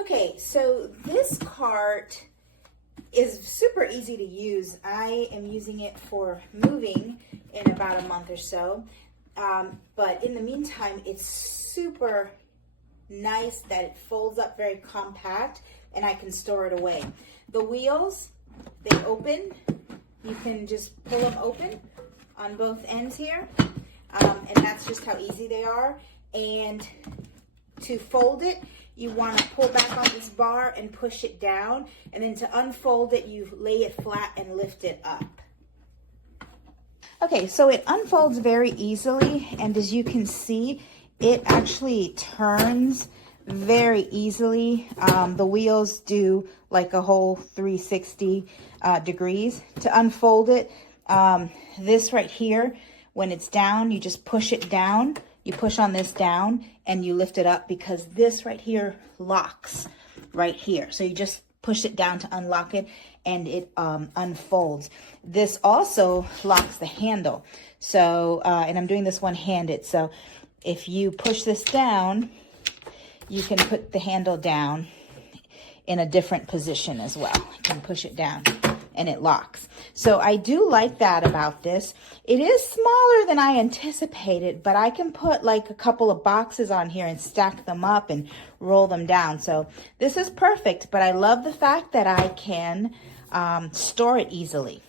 Okay, so this cart is super easy to use. I am using it for moving in about a month or so. But in the meantime, it's super nice that it folds up very compact and I can store it away. The wheels, they open. You can just pull them open on both ends here. And that's just how easy they are. And to fold it, you want to pull back on this bar and push it down. And then to unfold it, you lay it flat and lift it up. Okay, so it unfolds very easily. And as you can see, it actually turns very easily. The wheels do like a whole 360 degrees. To unfold it, this right here, when it's down, you just push it down. You push on this down and you lift it up because this right here locks right here. So you just push it down to unlock it and it unfolds. This also locks the handle. So, and I'm doing this one-handed. So if you push this down, you can put the handle down in a different position as well. You can push it down and it locks. So I do like that about this. It is smaller than I anticipated, but I can put like a couple of boxes on here and stack them up and roll them down. So this is perfect, but I love the fact that I can store it easily.